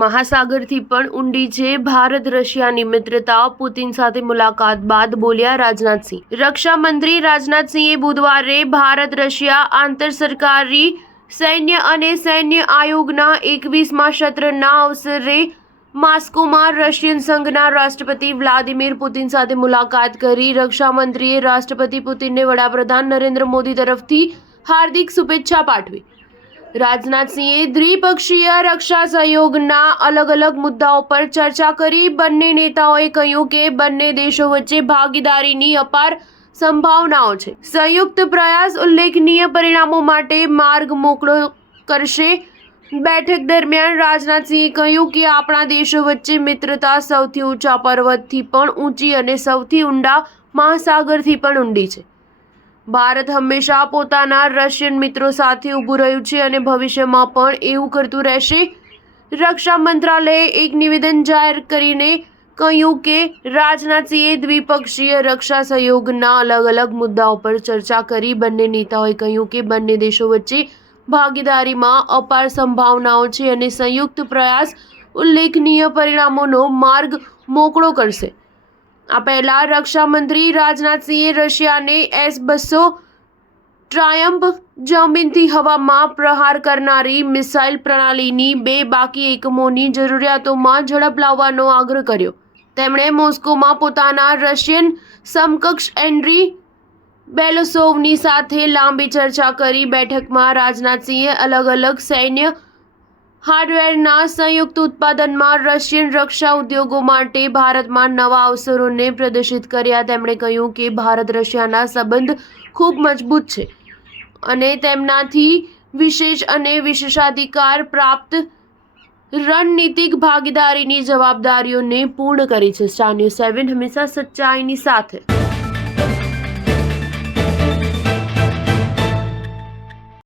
મહાસાગરથી પણ ઊંડી છે ભારત રશિયાની મિત્રતા. પુતિન સાથે મુલાકાત બાદ બોલ્યા રાજનાથસિંહ. રક્ષા મંત્રી રાજનાથસિંહે બુધવારે ભારત રશિયા આંતર સરકારી સૈન્ય અને સૈન્ય આયોગના 21મા સત્રના અવસરે મોસ્કોમાં રશિયન સંઘના રાષ્ટ્રપતિ વ્લાદિમીર પુતિન સાથે મુલાકાત કરી. રક્ષા મંત્રીએ રાષ્ટ્રપતિ પુતિનને વડાપ્રધાન નરેન્દ્ર મોદી તરફથી હાર્દિક શુભેચ્છા પાઠવી. રાજનાથસિંહે દ્વિપક્ષીય રક્ષા સહયોગના અલગ અલગ મુદ્દાઓ પર ચર્ચા કરી. બંને નેતાઓએ કહ્યું કે બંને દેશો વચ્ચે ભાગીદારીની અપાર સંભાવનાઓ છે. સંયુક્ત પ્રયાસ ઉલ્લેખનીય પરિણામો માટે માર્ગ મોકળો કરશે. બેઠક દરમિયાન રાજનાથસિંહે કહ્યું કે આપણા દેશો વચ્ચે મિત્રતા સૌથી ઊંચા પર્વતથી પણ ઊંચી અને સૌથી ઊંડા મહાસાગરથી પણ ઊંડી છે. ભારત હંમેશા પોતાના રશિયન મિત્રો સાથે ઊભું રહ્યું છે અને ભવિષ્યમાં પણ એવું કરતું રહેશે. રક્ષા મંત્રાલયે એક નિવેદન જાહેર કરીને કહ્યું કે રાજનાથસિંહે દ્વિપક્ષીય રક્ષા સહયોગના અલગ અલગ મુદ્દાઓ પર ચર્ચા કરી. બંને નેતાઓએ કહ્યું કે બંને દેશો વચ્ચે ભાગીદારીમાં અપાર સંભાવનાઓ છે અને સંયુક્ત પ્રયાસ ઉલ્લેખનીય પરિણામોનો માર્ગ મોકળો કરશે. આ પહેલા રક્ષા મંત્રી રાજનાથસિંહે રશિયાને S-200 ટ્રાયમ્ફ જમીનથી હવામાં પ્રહાર કરનારી મિસાઇલ પ્રણાલીની 2 બાકી એકમોની જરૂરિયાતોમાં ઝડપ લાવવાનો આગ્રહ કર્યો. તેમણે મોસ્કોમાં પોતાના રશિયન સમકક્ષ એન્ડ્રી બેલોસોવની સાથે લાંબી ચર્ચા કરી. બેઠકમાં રાજનાથસિંહે અલગ અલગ સૈન્ય હાર્ડવેરના સંયુક્ત ઉત્પાદનમાં રશિયન રક્ષા ઉદ્યોગો માટે ભારતમાં નવા અવસરોને પ્રદર્શિત કર્યા. તેમણે કહ્યું કે ભારત રશિયાના સંબંધ ખૂબ મજબૂત છે અને તેમનાથી વિશેષ અને વિશેષાધિકાર પ્રાપ્ત રણનીતિક ભાગીદારીની જવાબદારીઓને પૂર્ણ કરી છે. સ્ટાર ન્યૂઝ 7 હંમેશા સચ્ચાઈની સાથે.